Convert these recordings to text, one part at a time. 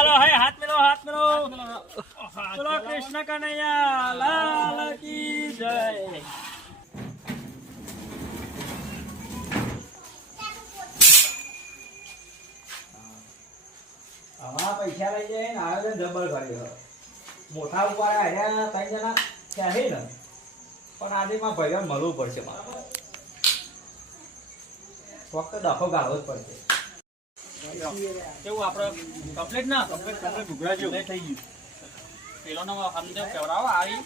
ચાલો હે હાથ મિલો હાથ મિલો ચલો કૃષ્ણ કનૈયા લાલ કી જય. હમણાં પૈસા લઈ જાય ને આયોજન જબર કર્યું મોટા ઉપર આવ્યા ત્રણ જણા ક્યાંય ને. પણ આજે માં ભૈયા મળવું પડશે મારે ફક્ત ડખો ગાળવો જ પડશે. કેવું આપણે? કમ્પ્લીટ ના? કમ્પ્લીટ કમ્પ્લીટ થઈ ગયું. પેલો નો સમજો કેવડાવો? આવી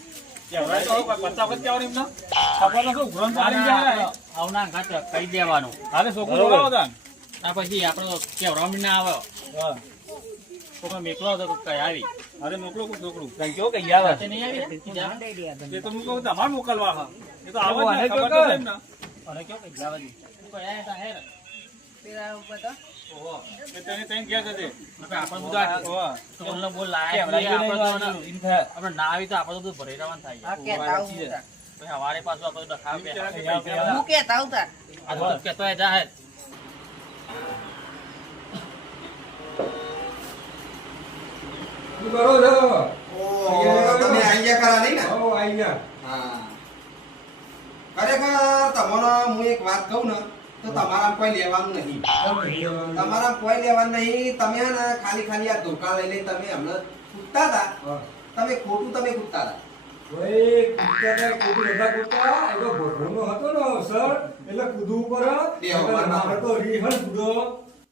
પછી ના મેકલો હતો કોક કઈ આવી. અરે મોકલો કોઈ છોકરું. કઈ કેવો કઈ આવે? તે નહીં આવી? એ તો હું કહું તમારે મોકલવા હા એ તો આવે ને, ખબર તો કયો કઈ? જવા દી? આયા તા હેર. તો આવવાનું, એમ થાય. આપણે ના આવી તો આપણે તો બધું ભરાઈ રહેવાનું થાય. પછી હવારે પાછું આપણે ખાવા પૈસા પીવા પૈસા. આ તો કહેતો હોય જાહેર. કરો છો તમે આઈ ગયા નહીં ને? હો આઈ હા. ખરેખર તમને હું એક વાત કહું ને તો તમારા કોઈ લેવાનું નહીં. તમારા કોઈ લેવાનું નહીં. તમે ખાલી ખાલી આ ધોકા લઈ લઈ તમે હમણાં કૂદતા હતા. તમે ખોટું તમે કૂદતા હતા.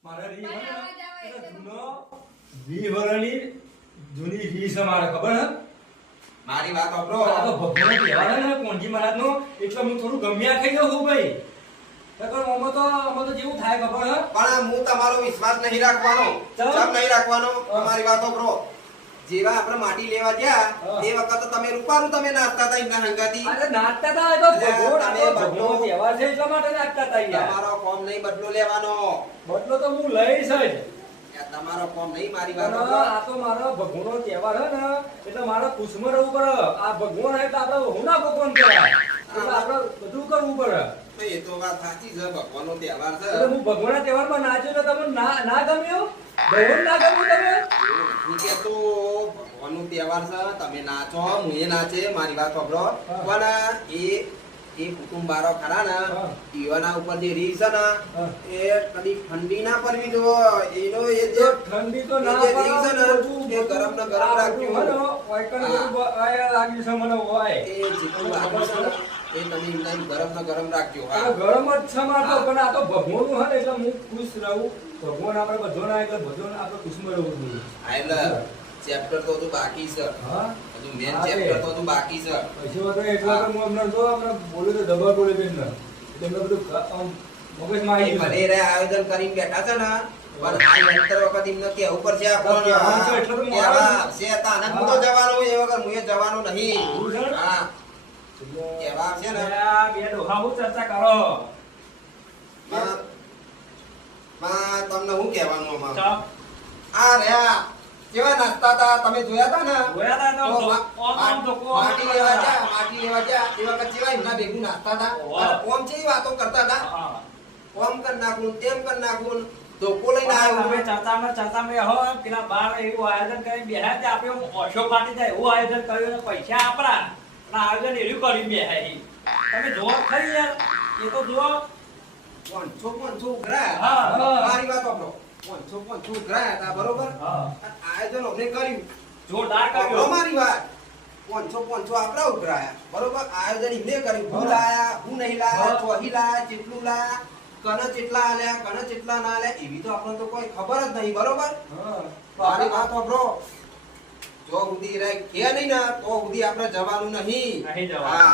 મારે જૂનો રીસ ખબર હે? મારી વાત આપડો આ તો ભગવાનનો તહેવાર હે ને, એટલે હું થોડું ગમ્યા ખાઈ જાઉં ભાઈ. પણ હું તમારો વિશ્વાસ નહીં રાખવાનો. ચમ? ચમ નહીં રાખવાનો હા. મારી વાત જેવા આપણે માટી લેવા ગયા હા. વખત તમે રૂપારું તમે નાચતા હતા એમના હંગાથી. અરે નાચતા હતા, તો એટલે ભગવાન, આ તો તમે ભગવાનનો તહેવાર છે એટલા માટે નાચતા હતા યાર. તમારો કોમ નહીં બદલો લેવાનો. બદલો તો હું લઈશ જ. તમારો કોમ નહીં મારી વાત આ તો મારો ભગવાનો તહેવાર હે ને એટલે મારે ખુશમાં રહેવું પડે. આ ભગવાન હે એટલે આપણે હું ના ભગવાન કહેવાય? એટલે આપણે બધું કરવું પડે. એ તો વાત સાચી છે ભગવાનનો તહેવાર છે. એટલે હું ભગવાનના તહેવારમાં નાચ્યો તો તમને ના ના ગમ્યો? ભગવાન ના ગમ્યું તમે હું કહેતો ભગવાનનો તહેવાર છે તમે નાચો હું એ નાચે મારી વાત સાંભળો. પણ એ એ કુટુંબ બારો ખરા ને હા. ઉપર જે રીસ ને એ કદી ઠંડી ના પડવી જો. એનો એ તો જે ઠંડી તો ના પડે, ને એ ગરમ ને ગરમ રાખ્યું રાખજો. ને, વાયકણ બધું લાગ્યું છે મને હોય એ છે એ તમે એમના એમ ગરમ ને ગરમ રાખજો આ ગરમ જ છે મારે તો પણ આ તો ભગવાનનું હે એટલે હું ખુશ રહું. ભગવાન આપણે બધો ના એટલે બધાને આપણે ખુશમાં રહેવું જોઈએ. આ એટલે ચેપ્ટર તો હજુ બાકી છે. હા? હજુ મેન ચેપ્ટર. તો. હજુ બાકી છે. પછી વધુ એટલા તો હું. અમને જો આપણે બોલે તો દબા બોલે બેન ને. એટલે બધું મગજમાં આવી. ભલે રે આયોજન કરીને બેઠા છે ને પણ આ યંત્ર વખત એમને કહેવું પડશે આપણને. કહેવાનું એટલે તો હું કહેવા આવ્યો અને હું તો જવાનો એ વગર હું એ જવાનો નહીં. છે? હા. કહેવા આવશે ને. બે ડોહા હું ચર્ચા કરો. માં- માં તમને હું કહેવાનું આમાં? આ રહ્યા. કેવા નાચતા હતા? તમે જોયા હતા ને? જોયા તા તો તો મા- ઓમ આમ તો કોમ માટી લેવા ગયા માટી લેવા ગયા. એ વખત કેવા એમના ભેગું નાચતા હતા. કોમ છે એ વાતો કરતા હતા. કોમ કરી નાખું તેમ કરી નાખું ધોકો લઈને આવ્યો. તમે ચર્ચામાં ચર્ચામાં હો પેલા બાર એવું આયોજન કરી બેહ્યા તે આપણે ઓછો ફાટી જાય. એવું આયોજન કર્યું પૈસા આપણા. અને આયોજન એર્યું કરી બેહ્યા હે તમે જો ખરી યાર એ તો જો પાંચસો પાંચસો ઉઘરાયા હા. મારી વાત સાંભળો. પાંચસો પાંચસો ઉઘરાયા હતા, બરોબર? હા. આયોજન અમને કર્યું. જોરદાર કર્યું મારી વાત. પાંચસો પાંચસો આપણા ઉઘરાયા. બરોબર? આયોજન એમને કર્યું. હું લાયા, હું નહીં લાયા. ચોહી લાયા, જેટલું લાયા, કને ચેટલા આલ્યા, કને ચેટલા ના આલ્યા, એવી તો આપણને તો કોઈ ખબર જ નહીં, બરોબર? હા. મારી વાત સાંભળો. જો ઉદી રે કે નહીં ને, તો ઉદી આપણે જવાનું નહીં. નહીં જવાનું.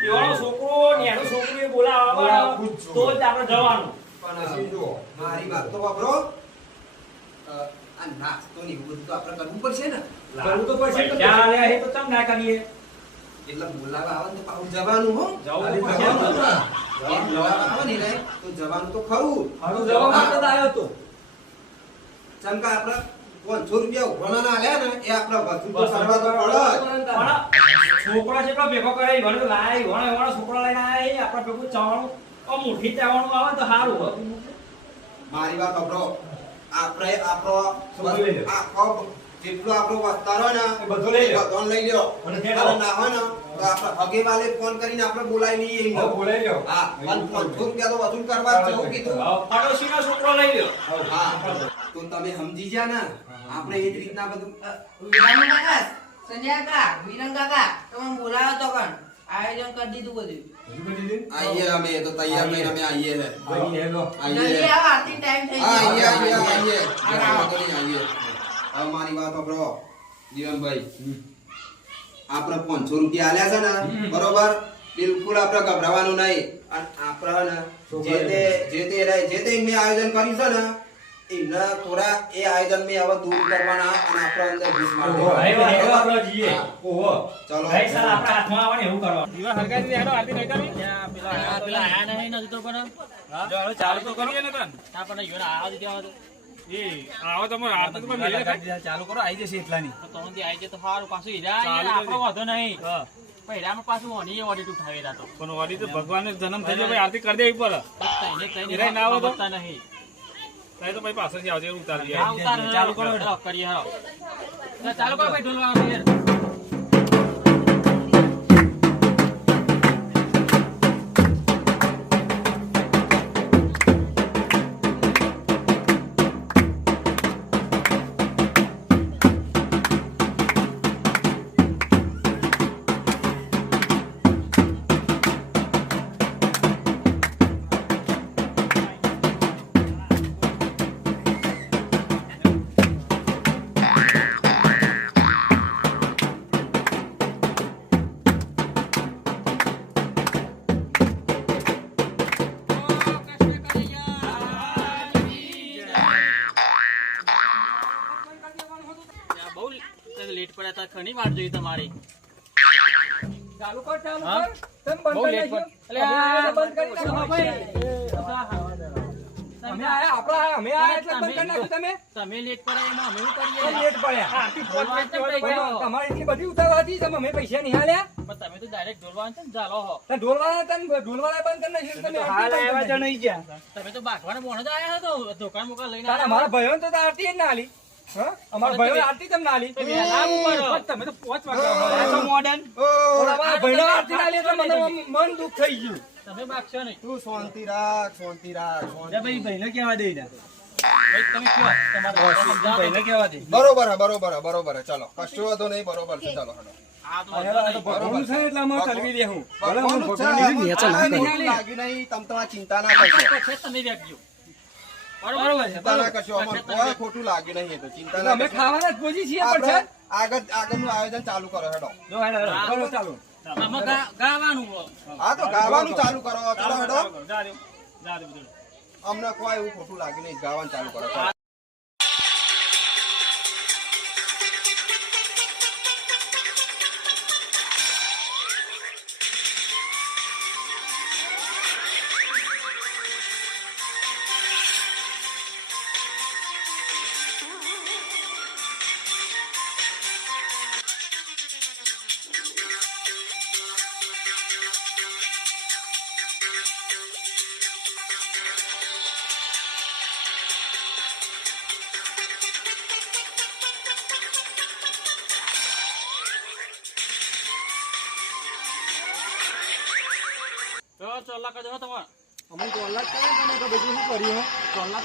કેવાનો છોકરો નેનો છોકરો એ બોલાવવા તો જ આપણે જવાનું. પણ જુઓ. મારી વાત તો વાપરો. આ નાસ્તો ની ઉદ તો આપણે કરવું પડશે ને. કરવું તો પડશે તો આલ્યા એ તો તમ ના કરીએ? એટલે બોલાવા આવે તો પાછું જવાનું હો. જવું પડશે તો જવાનું તો ખરું. હારું જવા માટે આવ્યો તો. ચમકા આપણે. પાંચસો રૂપિયા ને એ આપણે વધુ તો કરવા તો પડે જ. પણ છોકરા જેટલો ભેગો કરે ઘણો લાય ઘણો ઘણો છોકરા લઈને આયા આપણે ભેગું ચવાનું ઓ મુઠ્ઠી આવે તો સારું મારી વાત આપણો આપણે આપણો લો? આખો જેટલો આપણો વસ્તારો ને એ બધો લઈ લો. ફોન લઈ લ્યો અને ના હોય ને તો આપણે હગે વાલે ફોન કરીને આપણે બોલાવી લઈએ એમને. બોલાવી. હા પણ પાંચસો રૂપિયા તો વસૂલ કરવા જવું કીધું પાડોશીનો છોકરો લઈ લ્યો હા તો તમે સમજી ગયા ને આપણે એ જ રીતના બધું વિરામ કાકા સંજય કાકા વિરમ કાકા તમે બોલાવો તો પણ. આયોજન કરી દીધું બધું. હજુ કરી દીધી? આઈએ અમે તો તૈયાર લઈને અમે આઈએ છે. આઈએ લો. આઈએ. આવો આરતી ટાઈમ થઈ ગયો. આઈએ આઈએ આઈએ. આઈએ. હવે મારી વાત સાંભળો જીવનભાઈ આપણે પાંચસો રૂપિયા આલ્યા છે ને બરોબર? બિલકુલ આપણે ગભરાવાનું નહીં. અને આપણે જે તે જે તે જે તે આયોજન કર્યું છે ને એમને થોડા એ આયોજન મેં હવે દૂર કરવાના અને આપણા અંદર ભીસ મારી ઓહો, ભાઈ, ભાઈ, આપણે જઈએ. ઓહો. ચલો ભાઈ સર આપણા હાથમાં આવે ને એવું કરવા દીવા હરગાઈ દીધી, હેડો, આરતી નહીં કરી ત્યાં પેલા આયા- પેલા આ નહીં ને હજુ તો પણ. જો હવે ચાલુ તો કરીએ ને તન. હા, પણ ઈવોને આવા હોય તો. ચાલુ કરો આવી જશે એટલાની તો તો આઈ જાય તો સારું. પાછું હીરા આપણો વાંધો નહીં. પણ હીરામાં પાછું ઓની એ ઓડિટ ઉઠાવી રહ્યા તો. પણ ભગવાનનો જન્મ થઈ ગયો ભાઈ આરતી કરી દેવી પડે તઈને તઈને ના આવે તો? બચતા નહીં. તો ભાઈ પાછળથી એવું ઉતારી હા, ચાલુ કરો હેડો, કરીએ, હેડો. ચાલુ કરો ભાઈ ઘણી વાર જોઈ તમારી. ચાલુ કર ચાલુ કર. તમે બંધ કરી નાખ્યો. પડ- અલે અમે આ- આયા બંધ કરી નાખ્યો. ભાઈ. અમે આયા આપણા અમે આયા એટલે બંધ કરી નાખ્યું તમે? તમે લેટ પડ્યા એમાં અમે કરીએ. લેટ પડ્યા. ઢોલવા કેમ થઈ પણ એટલી બધી ઉતાવળ હતી તમે અમે પૈસા નહીં હાલ્યા પણ તમે તો ડાયરેક્ટ ઢોલવા છે ને હો. તમે ઢોલવાળા હતા ને ઢોલવાળા બંધ કરી નાખ્યું તમે. તમે તો બાગવાના બોણ જ આયા હતો દુકાન મુકા લઈને મારા અમારા તો આરતી જ ના આલી. હા અમારા ભાઈઓને આરતી કેમ આલી? તો વહેલા ઉપર તમે તો પોચ વાગ્યા મોડર્ન અમારા. ભાઈનો આરતી આલી એટલે મને મન દુઃખ થઈ ગયું. તમે બાગશો નહીં. તું શાંતિ રાખ શાંતિ રાખ શાંતિ ભાઈ ભાઈને કેવા દે ભાઈ તમે કયો તમારે સમજાવો. કેવા દે. બરોબર બરોબર બરોબર ચાલો કશું વાંધો નહીં બરોબર છે ચલો ચિંતા ના કરશો. ખોટું લાગ્યું નહીં તો. ચિંતા અમે. ખાવાના જ પૂછી છીએ પણ આગળ આગળનું આયોજન ચાલુ કરો હેડો. ચાલો ગાવાનું હા તો ગાવાનું ચાલુ કરો ચલો હેડો. અમને કોઈ એવું ખોટું લાગ્યું નહીં ગાવાનું ચાલુ કરો. તમારે. અમે ચોલ્લા કરો તમે બધું શું કર્યું કરો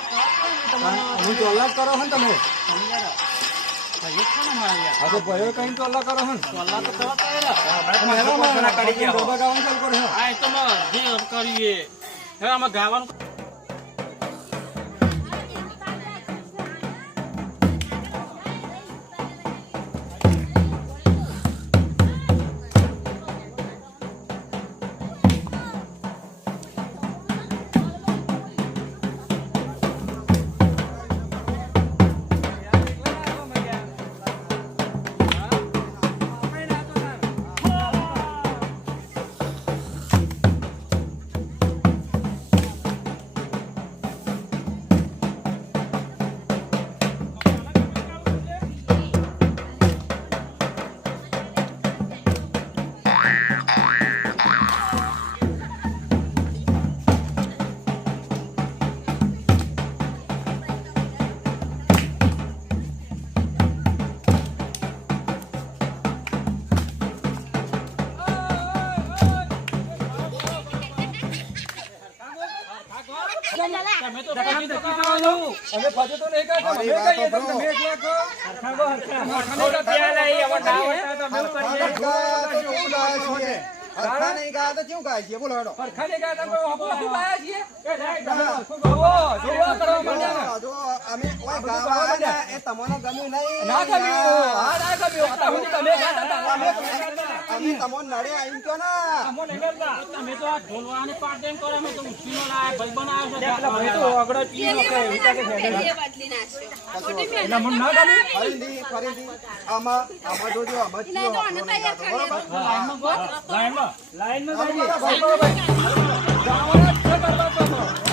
તમે. અમે ચોલ્લા કરો હે તમે તો ભાઈઓ કઈ ચોલ્લા કરો હે ને તો કરો. તમે કરી ગયા હો. ચાલુ કરો હે. એ તો કરીએ હવે આમાં ગાવાનું કેવું ગાય ગાય તો કેવું ગાય? બોલો હેડો. તો? જોવો, જો, જો, અમે કોઈ ગાવા એ તમને ગમ્યું નહીં. ના ગમ્યું. હા, ના ગમ્યું. તમે ગાતા હતા. અમે અમે તમને નડે ને. તમે તો આ ઢોલવાની પાર્ટી એમ કરો, અમે તો ઉછીનો લાયા, ભાઈબંધ આવ્યો છે. ભાઈ તો આગળ પી લો કે વિચાર કે હેડે. એટલે મને ના ગમ્યું. ફરીથી ફરીથી આમાં આમાં જોજો આમાં જ બરોબર? લાઈનમાં ગો. લાઈનમાં. લાઈનમાં ભાઈ છે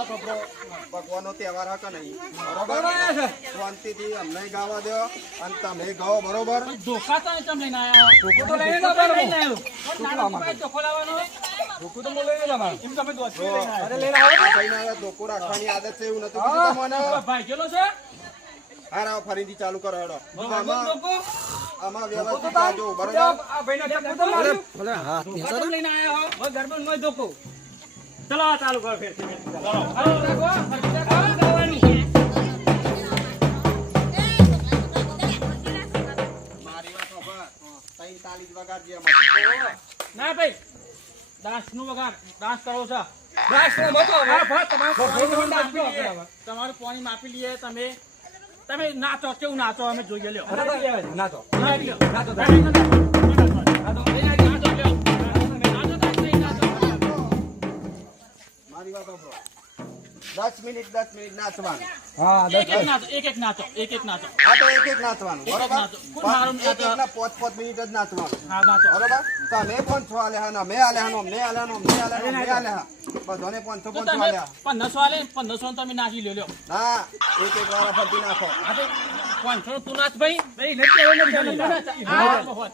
ભગવાનનો તહેવાર હતો નહીં બરોબર. શાંતિથી અમને ગાવા દો અને તમે ગાઓ બરોબર ધોકા તો તમે તો લઈને. લઈને આવ્યો. ધોકો તો લઈને આવ્યો. એમ તમે દોસ્ત લઈને આવ્યો આ ભાઈને હવે ધોકો રાખવાની આદત છે એવું નતું તમને ભાઈ ગયેલો છે હારા ફરીથી ચાલુ કરો હેડો આમાં વ્યવસ્થિત ગાજો બરોબર આ ભાઈને. ધોકા તમે લઈને આયા હો. ધોકો. ચલો ચાલુ કરો ફેર વગાડજે અમારી. ના ભાઈ ડાન્સનું વગાડ ડાન્સ કરવો છો તમારું પાણી માપી લઈએ તમે તમે નાચો કેવું નાચો અમે જોઈએ લ્યો. નાચો. નાચો. મારી વાત. દસ મિનિટ દસ મિનિટ નાચવાનું. હા, એક એક નાચો એક એક નાચો એક એક નાચો. આ તો એક એક નાચવાનું બરોબર? નાચો. કોણ મારું એક નાચો? એક ના પાંચ પાંચ મિનિટ જ નાચવાનું. હા નાચો. બરોબર? તમે ને અમે આલ્યા ને અમને આલ્યા ને અમને આલ્યા ને અમને આલ્યા બધાને પાંચસો પાંચસો તમે આલ્યા પંદરસો વાલે પંદરસો તમે નાચી લ્યો હા એક એક વાર ફરતી નાખો. પાંચસો તું નાચ ભાઈ. ભાઈ નથી આવ્યો નથી આવ્યો.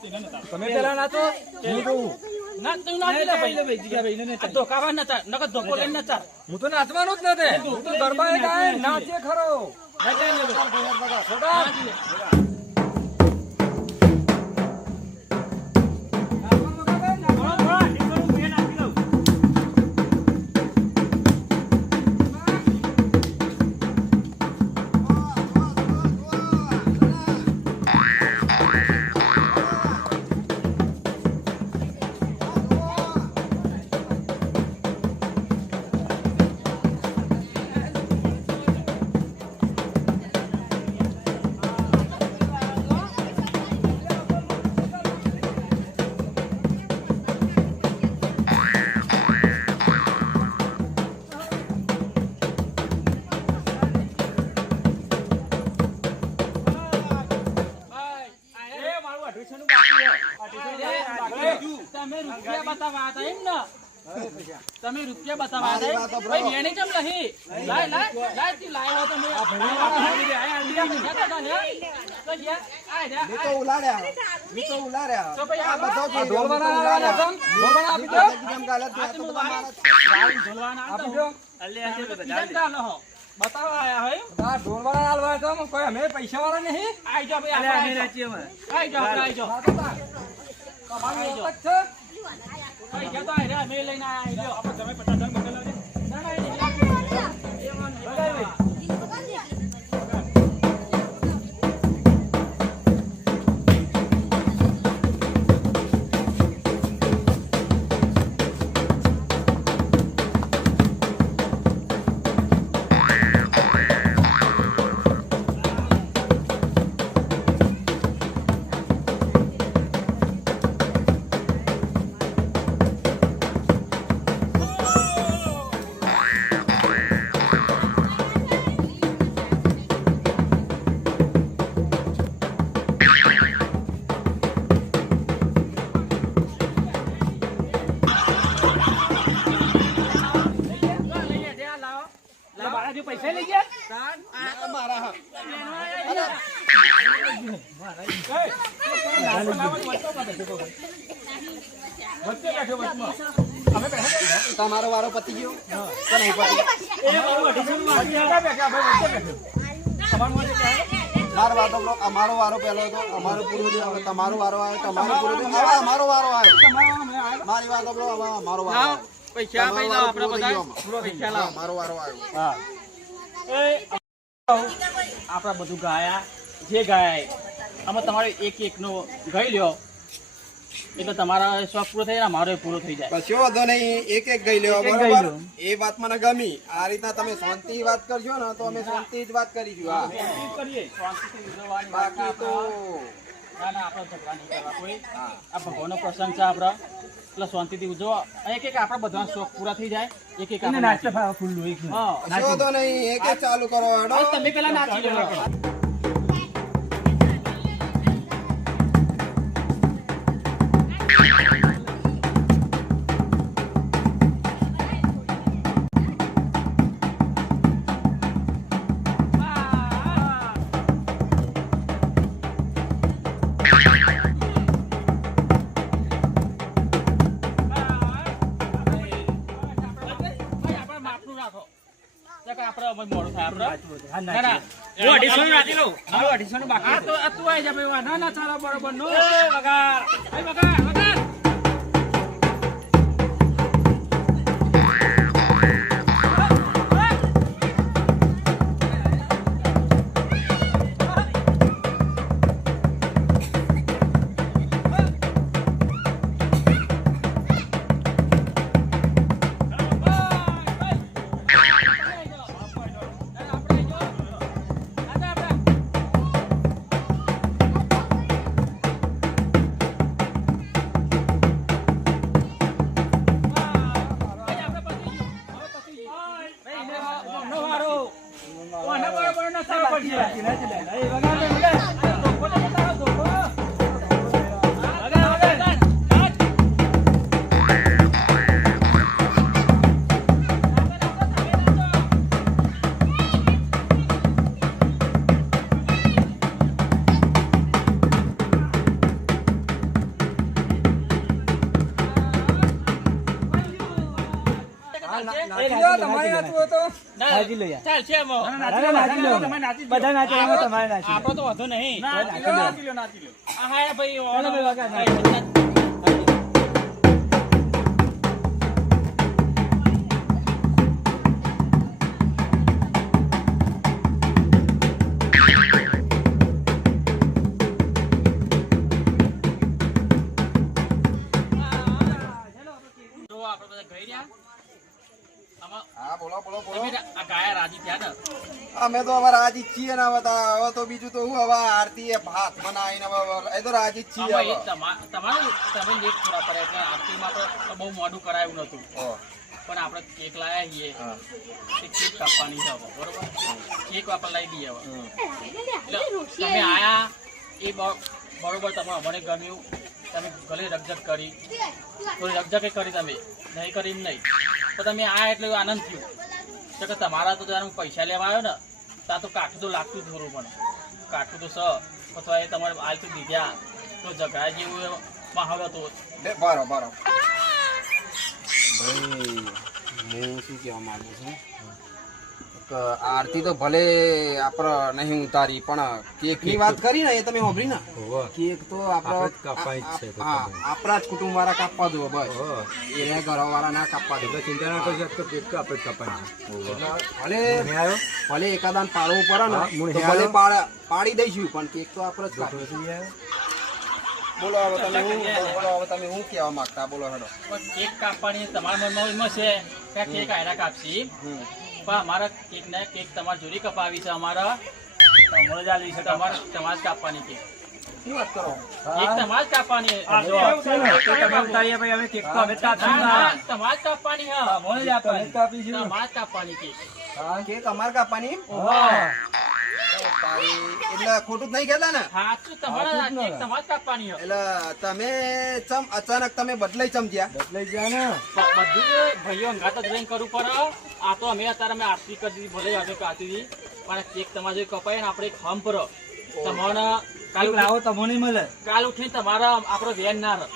તમે પેલા નાચો. હું જોઉં. નાચ તું ના લે ભાઈ. આ ધોકાવા નતા નકર ધોકો લઈને નતા હું તો નાચવાનું જ નથી. હું તો ગરબા એ નાચે ખરો. છોટા. તમે રૂપિયા બતાવા દે? ભાઈ વેણી કેમ નહીં? લાય લાય લાય તી લાયો તમે. આ મેં તો ઉલાડ્યા મેં તો ઉલાડ્યા તો ભાઈ આ આ બધો આ video ઢોલવાના તો ઢોલવાના આપી દો. આ બધા. બતાવવા આયા આ ઢોલવાળા હાલવા તો કોઈ અમે પૈસા વાળા નહીં? આઈ જાઓ ભાઈ આઈ જાઓ. આઈ તમારી છે આઈ જાઓ તો આઈ રહ્યા અમે લઈને આપણે તમે પચાસ આ પૈસા લઈ ગયા? બેઠો તમારો વારો પતી ગયો? ક્યાં? મારો વારો પેલો- અમારો વારો પહેલો હતો અમારો પૂરો થયો. હવે તમારો વારો આવ્યો તમારો પૂરો થયો. હવે અમારો વારો આવ્યો મારી વાત હવે અમારો વારો. પૈસા. હા, મારો વારો આવ્યો. હા. આપણા બધું ગાયા જે ગાયા આમાં તમારે એક એક નો ગાઈ લ્યો. એટલે તમારા શોખ પૂરો થઈ જાય મારો પૂરો થઈ જાય. કશો વાંધો નહીં એક એક ગઈ લેવા બરોબર? એ વાત મને ગમી. આ રીતના તમે શાંતિ વાત કરશો ને તો અમે શાંતિ જ વાત કરીશું હા. શાંતિ કરીએ. શાંતિથી બાકી તો ના ના આપણે ઝઘડા નહીં કરવા કોઈ. આ ભગવાનનો પ્રસંગ છે આપણો. એટલે શાંતિથી ઉજવો. એક એક આપણા બધા શોખ પૂરા થઈ જાય. એક એક આપણે નાચી. હા. કશો તો નહીં એક એક ચાલુ કરો તમે પેલા નાચી લો ના, ના, ચાલો, બરોબર. નો. એ વગાર. ના, ચાલશે એમાં. નાચી લો. બધા નાચી લો તમારે નાચી આપણો તો વધુ નહીં. નાચી લો, નાચી લો, નાચી લો. હા ભાઈ ચાલો ભાઈ, બધા- જો આપણે બધા ગઈ રહ્યા. હા બોલો બોલો બોલો. આ ગાયા રાજી થયા ને? અમે તો હવે રાજી છીએ ને હવે હવે તો બીજું તો હું હવે આરતી એ ભાત બનાવીને હવે એ તો રાજી છીએ હવે. તમારું તમે લેટ પૂરા પડે એટલે આરતીમાં તો બહુ મોડું કરાયું નતું. પણ આપણે કેક લાયા છીએ. હા. કેક કાપવાની છે હવે, બરોબર? કેક આપણે લાવી દઈએ હવે. તમે આયા એ બરોબર તમને અમને ગમ્યું. તમે ભલે રગજગ કરી. થોડી રકઝકે કરી તમે. નહીં કરી નહીં. તો તમે આયા એટલે આનંદ થયો. તો કે તમારા તો જ્યારે હું પૈસા લેવા આવ્યો ને ત્યાં તો કાઠું તો લાગતું થોડું પણ. કાઠું તો સ અથવા એ તમારે આલ તો દીધા. તો ઝઘડા જેવું માહોલ હતો બારો બરો ભાઈ હું શું કહેવા માગું છું? આરતી તો ભલે આપણે નહીં ઉતારી પણ કેકની વાત કરી ને એ તમે હોભરી ને? કેક તો આપણે હા આપણા જ કુટુંબ વાળા કાપવા દો બસ. એને ઘર વાળા ના કાપવા દો. ચિંતા ના કરી શકતો કેક તો આપણે કપાય ભલે ભલે એકાદાન પાડવું પડે ને ભલે પાડી દઈશું પણ કેક તો આપણે જ કાપીશું. બોલો હવે તમે હું બોલો હવે તમે હું કહેવા માંગતા? બોલો હેડો. કેક કાપવાની તમારા મનમાં છે કે કેક આયરા કાપશી. પણ અમારા કેક ને કેક તમારે જોડી કપાવી છે અમારા. આલવી છે તમારે તમારે કાપવાની કેક શું વાત કરો? કેક તમારે કાપવાની. તમારે કાપવાની તમારે કેક કેક અમારે કાપવાની? એટલે ખોટું નહીં કહેતા ને. એટલે તમે ચમ અચાનક તમે બદલાઈ ચમ ગયા બદલાઈ ગયા ને? બધું ભાઈઓ અંગાત જ રહીને કરવું પડે આ તો અમે અત્યારે અમે આરતી કરી દીધી ભલે આજે કાઢી દીધી પણ કેક તમારે કપાય ને આપણે ખમ પર તમારે કાલ લાવો તમને મળે. કાલ ઉઠીને તમારા આપણો વેન ના રહે.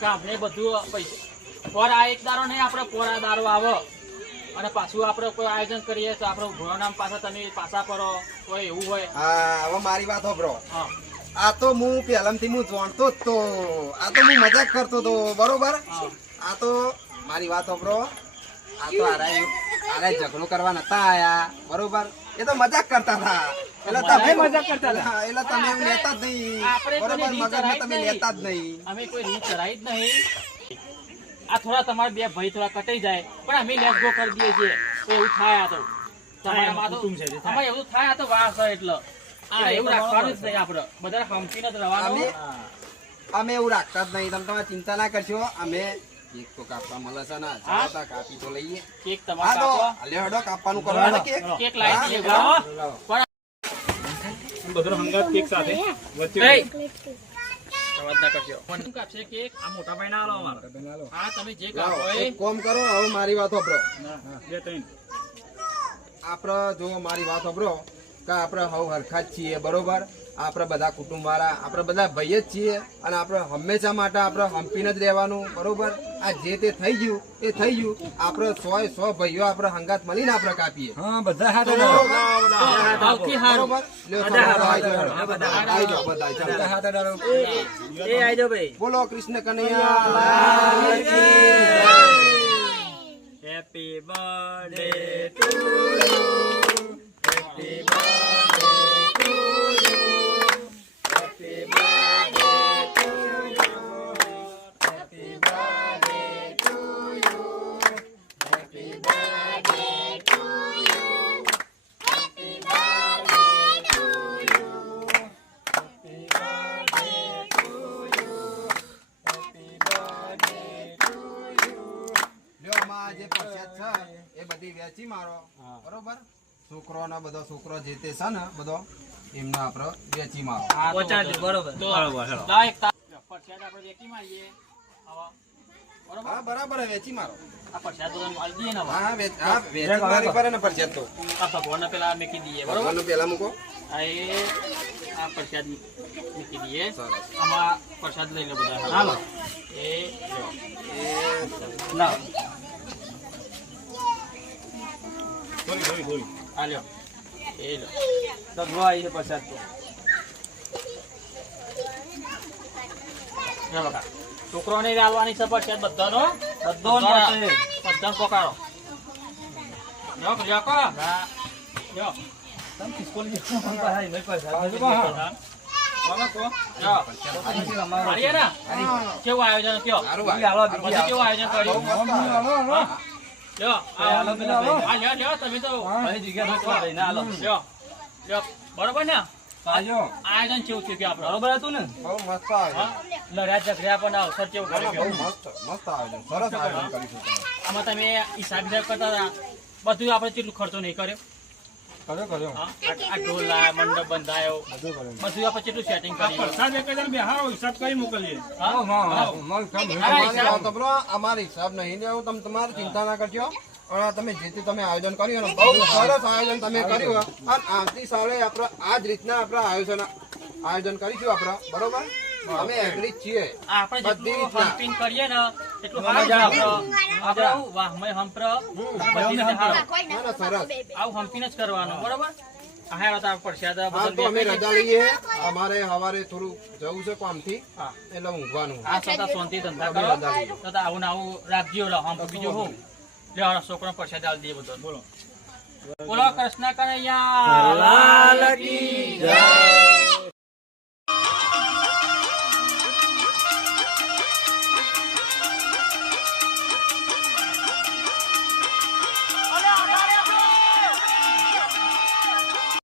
કે આપણે બધું પૈસા પર આ એક દારો નહીં આપણે પોરા દારો આવે. અને પાછું આપણે કોઈ આયોજન કરીએ તો આપણે નામ પાછા તમે પાછા કરો તો એવું હોય. હા હવે મારી વાત હોભરો હા. આ તો હું પહેલામથી હું જાણતો જ તો આ તો હું મજાક કરતો તો બરોબર? આ તો મારી વાત હોભરો આ તો આરાય આરાય ઝઘડો કરવા નતા આયા બરોબર? એ તો મજાક કરતા હતા. એટલે તમે મજાક કરતા હતા. એટલે તમે લેતા જ નહીં. બરોબર મગજમાં તમે લેતા જ નહીં. અમે કોઈ રીત કરાઈ જ નહીં. આ થોડા તમારા બે ભાઈ થોડા કટાઈ જાય પણ અમે લેસ ગો કરી દઈએ છીએ. તો એવું થાય આ તો. તમારે એવું થાય આ તો વાસ હોય એટલે. હા, એવું રાખવાનું જ નહીં આપણે. બધા હંપીને જ રહેવાનું. અમે અમે એવું રાખતા જ નહીં. તમે તમારે ચિંતા ના કરશો. અમે કેક તો કાપવા મળે છે ને. હા? કાપી તો લઈએ. કેક તમારો કાપો. લે હડો કાપવાનું કરવાનું કેક? કેક લાવી દે? પણ બધો હંગાત કેક સાથે. વચ્ચે મારી વાત સાંભળો બે ત્રણ. જો મારી વાત સાંભળો કે આપણે હવ હરખા જ છીએ બરોબર? આપણે બધા કુટુંબ વાળા આપણે બધા ભાઈ જ છીએ અને આપણે હંમેશા માટે આપણે હંપીને જ રહેવાનું બરોબર? આ જે તે થઈ ગયું એ થઈ ગયું. આપણે સો સો ભાઈઓ આપણે હંગાત મળીને આપણે કાપીએ. હા બધા હાથે સૌથી સારું બરોબર? લ્યો, બધા આવી માં જે પ્રસાદ છે એ બધી વેચી મારો. બરોબર? છોકરોનો બધો છોકરો જે તે છે ને બધો એમને આપણે વેચી મારો. હા, બરોબર. આપણે વેચી મારીએ. હા બરાબર વેચી મારો. આ પ્રસાદ બધાને આલી દઈએ ને હવે. હા વેચ હા વેચી મારી પર ને પ્રસાદ તો. આ ભગવાનને પેલા મૂકી દઈએ બરોબર? પેલા મૂકો. આ એ આ પ્રસાદ મૂકી દઈએ. આમાં પ્રસાદ લઈ લો બધા. એ. લાવો થોડી થોડી થોડી આ લ્યો એ લો ડગલો આવી છે તો બધાનો બધો બધા નહીં ને કેવું આયોજન કયો સારું આયોજન કર્યું બરોબર ને? આયોજન કેવું થયું કે આપણે? બરોબર હતું ને? બહુ મસ્ત લડ્યા ઝઘડ્યા પણ અવસર કેવું કર્યું મસ્ત મસ્ત આયોજન. સરસ આયોજન કરીશું આમાં તમે હિસાબ હિસાબ કરતા હતા. બધું આપણે કેટલું ખર્ચો નહીં કર્યો. કર્યો કર્યો. આ ઢોલ લાયા, મંડપ બંધાયો. બધું કર્યું. બધું આપણે કેટલું સેટિંગ કરી પ્રસાદ એક હજાર બેહારો હિસાબ કરી મોકલીએ. હા? હા, હા, હા. હિસાબ. અમારી નહીં. લેવું તમે તમારે ચિંતા ના કરજો. અને તમે જે તે તમે આયોજન કર્યું ને બહુ સરસ આયોજન તમે કર્યું અને આવતી સાલે આપણે આ જ રીતના આપણે આયોજન આયોજન કરીશું આપણે. બરોબર? અમે એગ્રી છીએ. આપણે જેટલું. હમ્પિંગ કરીએ ને એટલું સારું આપણે આવું વાહમય હંપર બધી આવું હંપીને જ કરવાનું બરોબર? અમારે થોડું જવું છે કામથી. હા. એટલે ઊંઘવાનું. આ સદા શાંતિ ધંધા કરો. તો આવું આવું રાખજો બીજું હું લે છોકરો પ્રસાદ દઈએ બધો બોલો. બોલો કૃષ્ણ કનૈયા લાલ કી જય.